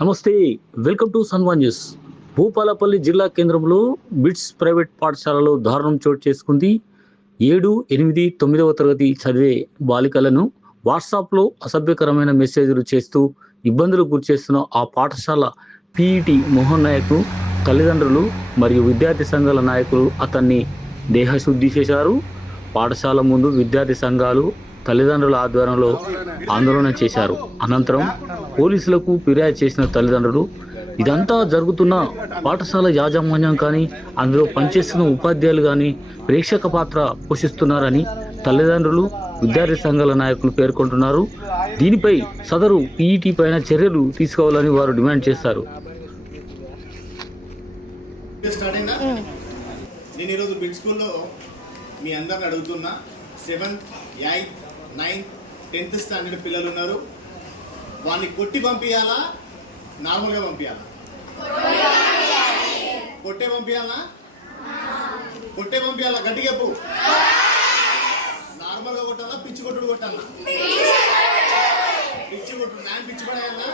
నమస్తే welcome to Sanva news. Bhupalpally జిల్లా కేంద్రంలో బిట్స్ ప్రైవేట్ పాఠశాలలో దారుణం చోటు చేసుకుంది. ఏడు ఎనిమిది తొమ్మిదవ తరగతి చదివే బాలికలను వాట్సాప్లో అసభ్యకరమైన మెసేజ్లు చేస్తూ ఇబ్బందులు గురిచేస్తున్న ఆ పాఠశాల పీఈటి మోహన్ నాయక్ తల్లిదండ్రులు మరియు విద్యార్థి సంఘాల నాయకులు అతన్ని దేహశుద్ధి చేశారు. పాఠశాల ముందు విద్యార్థి సంఘాలు తల్లిదండ్రుల ఆధ్వర్యంలో ఆందోళన చేశారు. అనంతరం పోలీసులకు ఫిర్యాదు చేసిన తల్లిదండ్రులు ఇదంతా జరుగుతున్న పాఠశాల యాజమాన్యం కానీ అందులో పనిచేస్తున్న ఉపాధ్యాయులు కానీ ప్రేక్షక పాత్ర పోషిస్తున్నారని తల్లిదండ్రులు విద్యార్థి సంఘాల నాయకులు పేర్కొంటున్నారు. దీనిపై సదరు పీఈటీ పైన చర్యలు తీసుకోవాలని వారు డిమాండ్ చేశారు. స్టార్ట్ అయిందా? నేను ఈరోజు బిడ్ స్కూల్లో మీ అందరిని అడుగుతున్నా. Seventh eighth ninth tenth standard పిల్లలు ఉన్నారు. వాడిని కొట్టి పంపించాలా నార్మల్గా పంపించాలా కొట్టే పంపించాలా కొట్టే పంపించాలా గట్టిగా చెప్పు. నార్మల్గా కొట్టాలా? పిచ్చి కొట్టుడు కొట్టాలా? పిచ్చి కొట్టుడు. నాయన పిచ్చి పడేయాలా